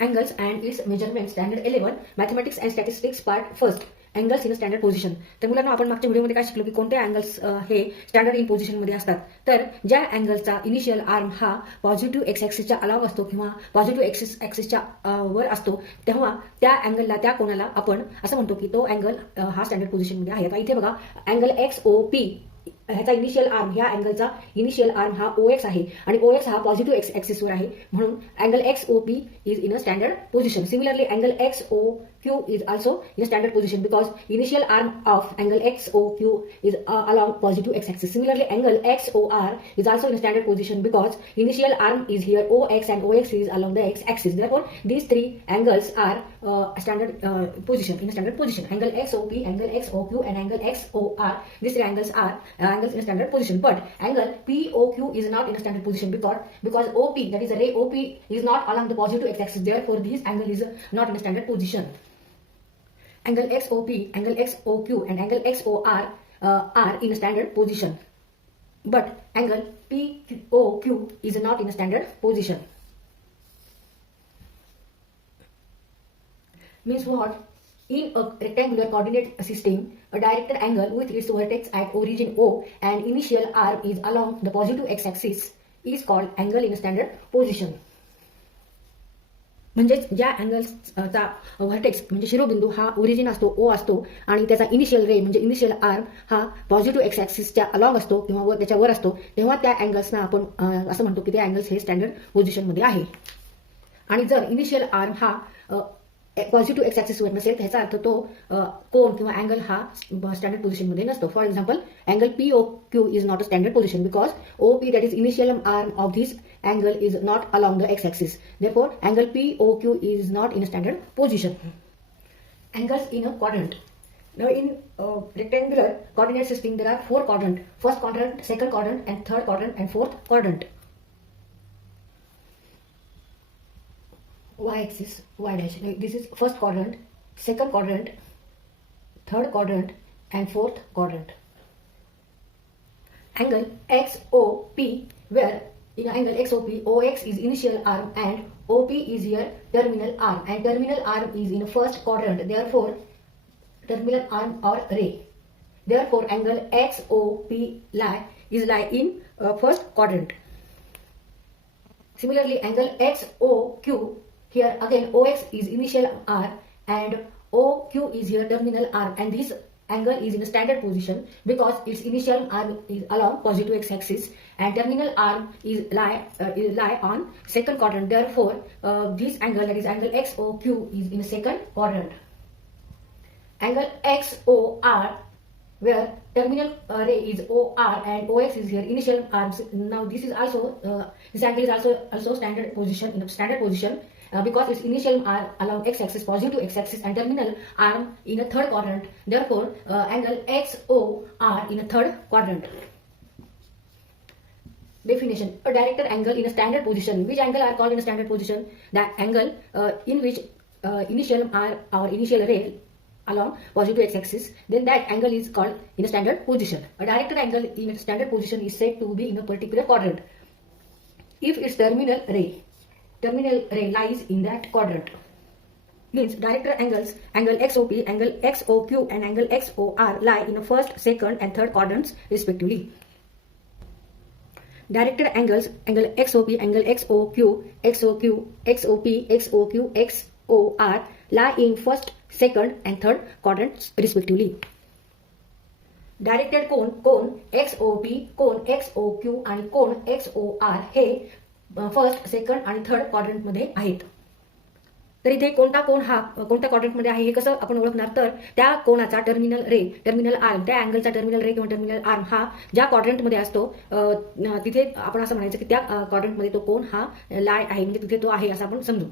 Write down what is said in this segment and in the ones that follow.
Angles and its measurement standard 11 mathematics and statistics part first angles in standard position. तर मुलांना आपण मागच्या व्हिडिओमध्ये काय शिकलो की कोणते अँगल्स हे स्टँडर्ड इन पोझिशन मध्ये असतात. तर ज्या अँगलचा इनिशियल आर्म हा पॉझिटिव्ह एक्स ऍक्सिसच्या अलाव असतो किंवा पॉझिटिव्ह ऍक्सिसच्या वर असतो तेव्हा त्या अँगलला त्या कोणाला आपण असं म्हणतो की तो अँगल हा स्टँडर्ड पोझिशन मध्ये आहे. आता इथे बघा अँगल XOP ह्याचा इनिशियल आर्म ह्या अँगलचा इनिशियल आर्म हा OX आहे आणि OX हा पॉझिटिव्ह एक्स ऍक्सिसवर आहे म्हणून angle XOP is in a standard position. Similarly angle XOQ is also in a standard position because initial arm of angle XOQ is along positive x-axis. Similarly, angle XOR is also in a standard position because initial arm is here OX and OX is along the x-axis. Therefore, these three angles are standard position in a standard position. Angle XOP, angle XOQ, and angle XOR. These three angles are angles in a standard position. But angle POQ is not in a standard position because OP, that is the ray OP, is not along the positive x-axis. Therefore, this angle is not in a standard position. Angle XOP, angle XOQ, and angle XOR are in a standard position. But angle POQ is not in a standard position. Means what? In a rectangular coordinate system, a directed angle with its vertex at origin O and initial arm is along the positive x-axis is called angle in a standard position. म्हणजे ज्या अँगल्सचा vertex म्हणजे शिरोबिंदू हा origin असतो O असतो आणि त्याचा initial रे म्हणजे इनिशियल आर्म हा पॉझिटिव्ह एक्स ऍक्सिसच्या अलॉंग असतो किंवा त्याच्यावर असतो तेव्हा त्या अँगल्सना आपण असं म्हणतो की ते अँगल्स हे स्टँडर्ड पोझिशनमध्ये आहे. आणि जर इनिशियल आर्म हा पॉझिटिव्ह एक्स ऍक्सिसवर नसेल ह्याचा अर्थ तो कोन किंवा अँगल हा स्टँडर्ड पोझिशनमध्ये नसतो. For example angle POQ is not a standard position because OP that is initial arm of this angle is not along the x-axis. Therefore, angle POQ is not in a standard position. Angles in a quadrant. Now, in rectangular coordinate system, there are 4 quadrants: first quadrant, second quadrant, and third quadrant, and fourth quadrant. Y-axis, Y dash. This is first quadrant, second quadrant, third quadrant, and fourth quadrant. Angle XOP, where in angle XOP, OX is initial arm and OP is here terminal arm, and terminal arm is in first quadrant. Therefore, terminal arm or ray. Therefore, angle XOP lie in first quadrant. Similarly, angle XOQ, here again OX is initial arm and OQ is here terminal arm, and this angle is in a standard position because its initial arm is along positive x-axis and terminal arm is lie on second quadrant. Therefore, this angle, that is angle XOQ, is in a second quadrant. Angle XOR, where terminal ray is OR and OX is here initial arms. Now this is also this angle is also standard position, in a standard position. Because its initial arm along x-axis, positive x-axis, and terminal arm in a third quadrant. Therefore, angle XOR in a third quadrant. Definition: a directed angle in a standard position. Which angle are called in a standard position? That angle in which initial arm or initial ray along positive x-axis, then that angle is called in a standard position. A directed angle in a standard position is said to be in a particular quadrant if its terminal ray lies in that quadrant. Means directed angles, angle XOP, angle XOQ, and angle XOR lie in the first, second, and third quadrants respectively. Directed angles, angle XOP, angle XOQ, XOP, XOQ, XOR lie in first, second, and third quadrants respectively. Directed cone XOP, cone XOQ आणि कोन XOR हे first, second आणि third quadrant मध्ये आहेत. तर इथे कोणता कोन हा कोणत्या quadrant मध्ये आहे हे कसं आपण ओळखणार? तर त्या कोणाचा टर्मिनल आर्म, त्या अँगलचा टर्मिनल रे किंवा टर्मिनल आर्म हा ज्या क्वाड्रंट मध्ये असतो तिथे आपण असं म्हणायचं की त्या क्वाड्रंट मध्ये तो कोन हा लाय आहे, म्हणजे तिथे तो आहे असं आपण समजू.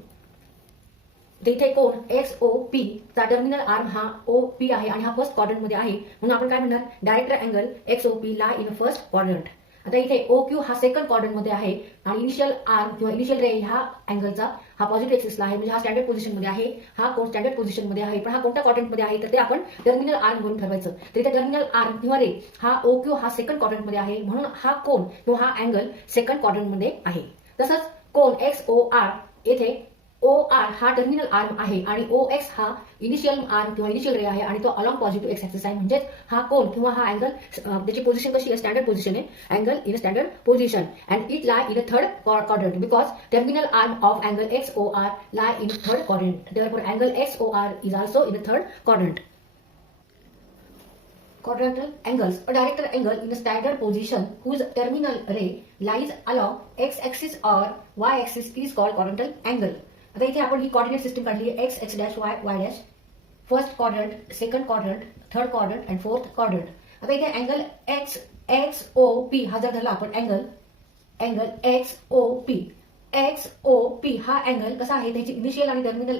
इथे कोन XOP चा टर्मिनल आर्म हा OP आहे आणि हा फर्स्ट क्वाड्रंट मध्ये आहे म्हणून आपण काय म्हणणार? Direct angle XOP lie in first quadrant. आता इथे OQ हा सेकंड क्वाड्रंट मध्ये आहे आणि इनिशियल आर्म किंवा इनिशियल रे ह्या अँगलचा हा पॉझिटिव्ह एक्सिसला आहे, म्हणजे हा स्टँडर्ड पोझिशन मध्ये आहे, हा कोन स्टँडर्ड पोझिशन मध्ये आहे. पण हा कोणत्या क्वाड्रंट मध्ये आहे तर ते आपण टर्मिनल आर्म म्हणून ठरवायचं. तर इथे टर्मिनल आर्म किंवा रे हा OQ हा सेकंड क्वाड्रंट मध्ये आहे म्हणून हा कोन किंवा हा अँगल सेकंड क्वाड्रंट मध्ये आहे. तसंच कोन XOR येथे OR हा टर्मिनल आर्म आहे आणि OX हा इनिशियल आर्म किंवा इनिशियल रे आहे आणि तो अलॉंग पॉझिटिव्ह एक्स ऍक्सिस आहे. म्हणजेच हा कोन किंवा हा अँगल त्याची पोझिशन कशी आहे, स्टँडर्ड पोझिशन आहे, angle in standard position and it lie in a third quadrant because terminal arm of angle XOR lie in third quadrant. Therefore, angle XOR is also in the third quadrant. Quadrantal angles. A direct angle in a standard position whose terminal ray lies along x-axis or y-axis is called quadrantal angle. आता इथे आपण ही coordinate system काढली आहे, x, x dash, y, y dash, first quadrant, second quadrant, third quadrant and fourth quadrant. आता इथे angle x O P हा जर धरला आपण अँगल एक्स ओ पी हा अँगल कसा आहे, त्याची इनिशियल आणि टर्मिनल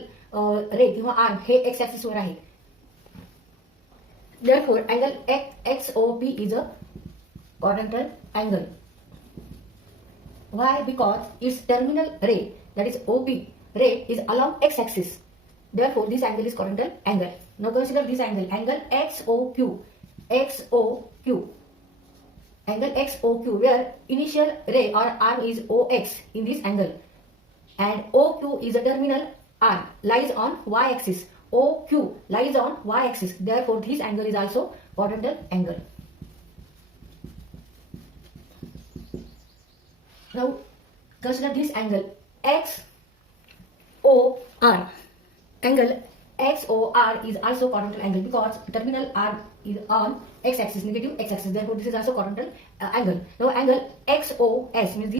रे किंवा आर्म हे एक्स ऍक्सिस वर आहे. Therefore, angle XOP is a quadrantal angle. Why? Because its terminal ray, that is OP ray, is along x-axis. Therefore, this angle is quadrantal angle. Now consider this angle XOQ, angle XOQ, where initial ray or arm is OX in this angle, and OQ is a terminal arm lies on y-axis. OQ lies on y-axis. Therefore, this angle is also quadrantal angle. Now, consider this angle XOR. Angle XOR is also quadrantal angle because terminal arm is on x-axis, negative x-axis. Therefore, this is also quadrantal angle. Now, angle XOS means